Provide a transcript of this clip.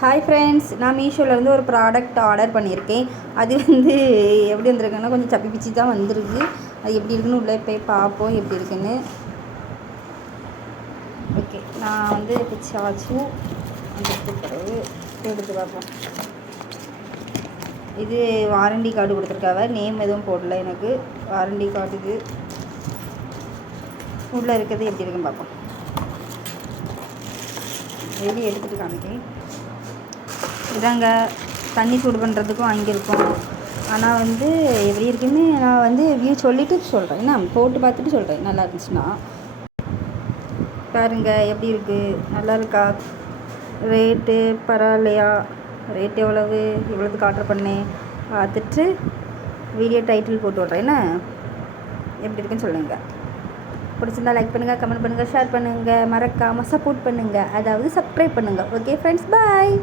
Hi friends, நான் மீஷோலேருந்து ஒரு product order பண்ணியிருக்கேன். அது வந்து எப்படி வந்திருக்குன்னா கொஞ்சம் சப்பி பிச்சு தான் வந்திருக்கு. அது எப்படி இருக்குன்னு உள்ளே போய் பார்ப்போம் எப்படி இருக்குன்னு. ஓகே, நான் வந்து பிச்சாச்சும் அந்த பிறகு எடுத்து பார்ப்போம். இது வாரண்டி கார்டு கொடுத்துருக்காவ, நேம் எதுவும் போடல. எனக்கு வாரண்டி கார்டு இது உள்ளே இருக்கிறது எப்படி இருக்குன்னு பார்ப்போம். வெளியே எடுத்துகிட்டு காமிக்கேன். இதாங்க தண்ணி சூடு பண்ணுறதுக்கும் வாங்கியிருக்கோம். ஆனால் வந்து எப்படி இருக்குன்னு நான் வந்து வியூ சொல்லிவிட்டு சொல்கிறேன். என்ன போட்டு பார்த்துட்டு சொல்கிறேன். நல்லா இருந்துச்சுன்னா பாருங்கள் எப்படி இருக்குது, நல்லா இருக்கா, ரேட்டு பரவாயில்லையா, ரேட் எவ்வளவு, இவ்வளோத்துக்கு ஆர்டர் பண்ணேன் பார்த்துட்டு வீடியோ டைட்டில் போட்டு விட்றேன். என்ன எப்படி இருக்குன்னு சொல்லுங்கள். பிடிச்சிருந்தா லைக் பண்ணுங்கள், கமெண்ட் பண்ணுங்கள், ஷேர் பண்ணுங்கள், மறக்காமல் சப்போர்ட் பண்ணுங்கள், அதாவது சப்ஸ்கிரைப் பண்ணுங்கள். ஓகே ஃப்ரெண்ட்ஸ், பாய்.